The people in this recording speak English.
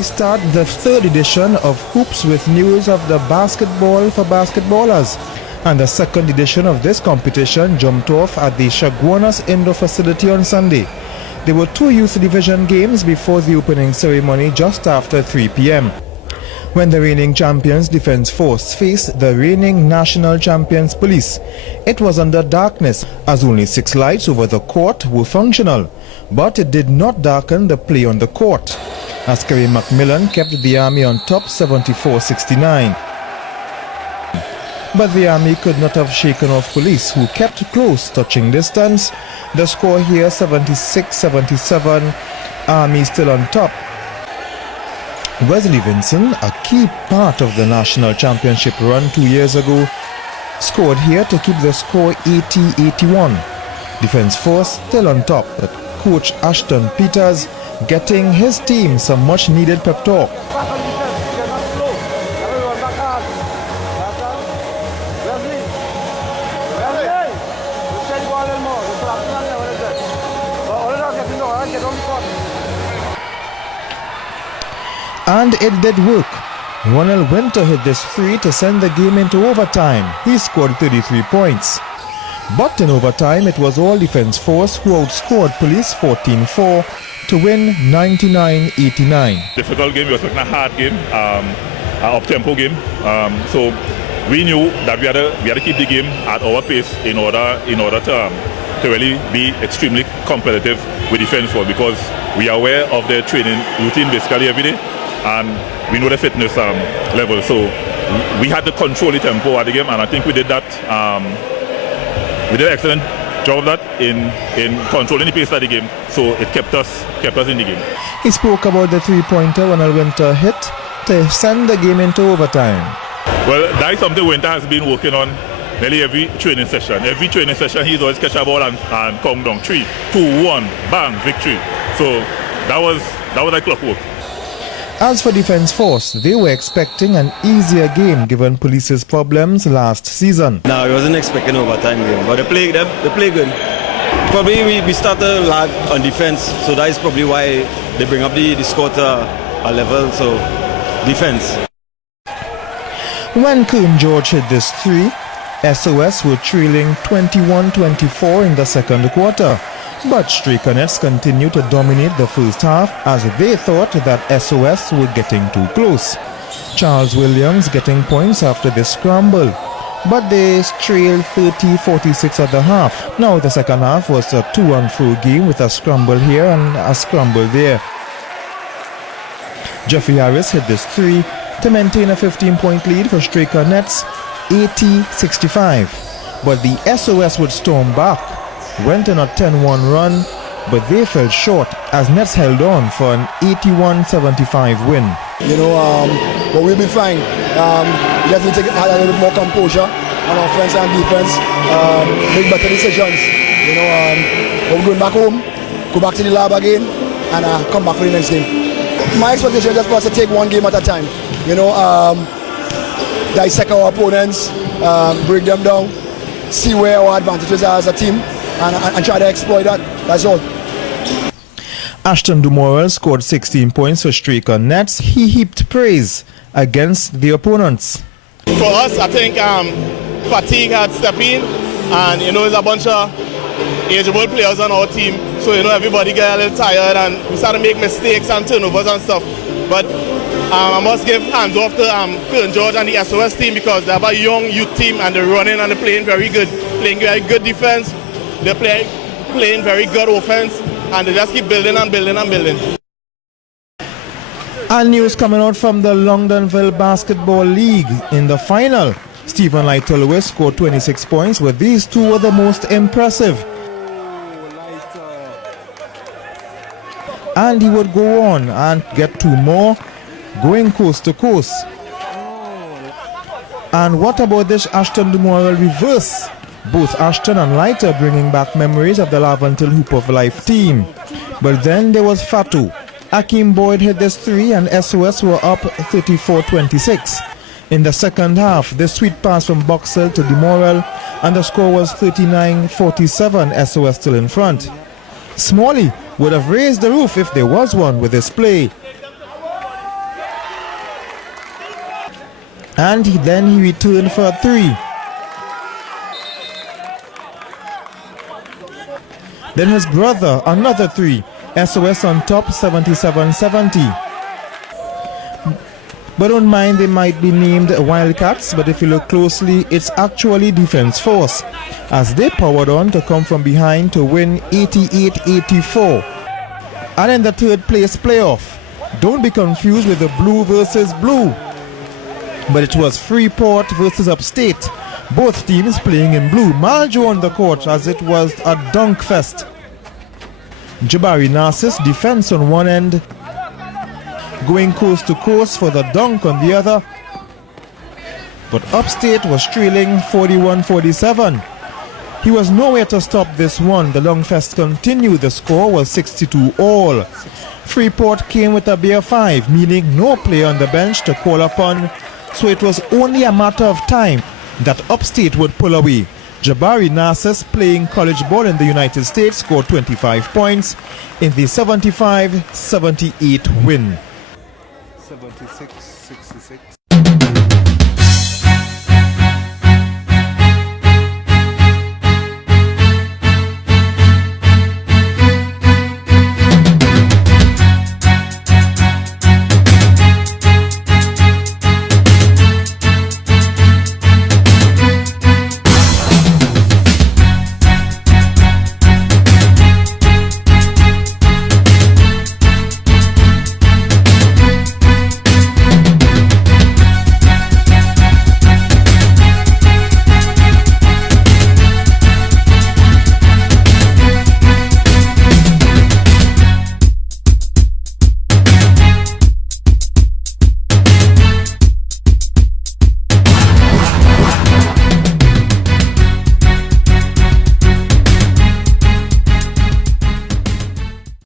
We start the third edition of Hoops with news of the basketball for basketballers. And the second edition of this competition jumped off at the Chaguanas Indoor facility on Sunday. There were two youth division games before the opening ceremony just after 3 p.m. when the reigning champions Defence Force faced the reigning national champions Police. It was under darkness as only 6 lights over the court were functional, but it did not darken the play on the court, as Kerry McMillan kept the Army on top 74-69. But the Army could not have shaken off Police, who kept close touching distance. The score here 76-77, Army still on top. Wesley Vinson, a key part of the national championship run 2 years ago, scored here to keep the score 80-81. Defence Force still on top, but coach Ashton Peters getting his team some much needed pep talk. And it did work. Ronald Winter hit this three to send the game into overtime. He scored 33 points. But in overtime, it was all Defence Force who outscored Police 14-4 to win 99-89. Difficult game. We were expecting a hard game, an up-tempo game. So we knew that we had to keep the game at our pace in order to really be extremely competitive with Defence Force, because we are aware of their training routine basically every day, and we know the fitness level. So we had to control the tempo at the game, and I think we did that. We did an excellent job of that in controlling the pace of the game, so it kept us in the game. He spoke about the three-pointer Ronald Winter hit to send the game into overtime. Well, that is something Winter has been working on nearly every training session. Every training session he's always catch a ball and come down 3, 2, 1, bang, victory. So that was like clockwork. As for Defence Force, they were expecting an easier game given Police's problems last season. No, I wasn't expecting an overtime game, but they play good. Probably we started lag on defense, so that is probably why they bring up the score to a level, so defense. When Kern George hit this three, SOS were trailing 21-24 in the second quarter. But Straker-Nets continued to dominate the first half as they thought that SOS were getting too close. Charles Williams getting points after the scramble, but they trailed 30-46 at the half. Now the second half was a to-and-fro game with a scramble here and a scramble there. Jeffrey Harris hit this three to maintain a 15-point lead for Straker-Nets, 80-65. But the SOS would storm back, went on a 10-1 run, but they fell short as Nets held on for an 81-75 win. But we'll be fine. Definitely have a little bit more composure on offense and defense. Make better decisions. But we're going back home, go back to the lab again, and come back for the next game. My expectation is just for us to take one game at a time. Dissect our opponents, break them down, see where our advantages are as a team, and try to exploit that. That's all. Ashton Dumoral scored 16 points for Straker-Nets. He heaped praise against the opponents. For us, I think fatigue had stepped in, and it's a bunch of ageable players on our team, so everybody get a little tired and we start to make mistakes and turnovers and stuff. But I must give hands off to Kern George and the SOS team, because they have a young youth team and they're running and they're playing very good defense. They're playing very good offense, and they just keep building and building and building. And news coming out from the Longdonville Basketball League in the final. Stephen Lytle scored 26 points, but these two were the most impressive. And he would go on and get 2 more, going coast to coast. And what about this Ashton Dumoral reverse? Both Ashton and Leiter bringing back memories of the Laventille Hoop of Life team. But then there was Fatu. Akeem Boyd hit this three and SOS were up 34-26. In the second half, the sweet pass from Boxell to Dumoral, and the score was 39-47, SOS still in front. Smalley would have raised the roof if there was one with this play. and then he returned for a 3. Then his brother, another 3. SOS on top, 77-70. But don't mind, they might be named Wildcats, but if you look closely, it's actually Defense Force, as they powered on to come from behind to win 88-84. And in the third place playoff, don't be confused with the blue versus blue, but it was Freeport versus Upstate, both teams playing in blue. Maljo on the court, as it was a dunk fest. Jabari Narcissus defense on one end, going coast to coast for the dunk on the other. But Upstate was trailing 41-47. He was nowhere to stop this one. The long fest continued. The score was 62 all. Freeport came with a bare 5, meaning no player on the bench to call upon. So it was only a matter of time that Upstate would pull away. Jabari Narcissus, playing college ball in the United States, scored 25 points in the 75-78 win. 76-66.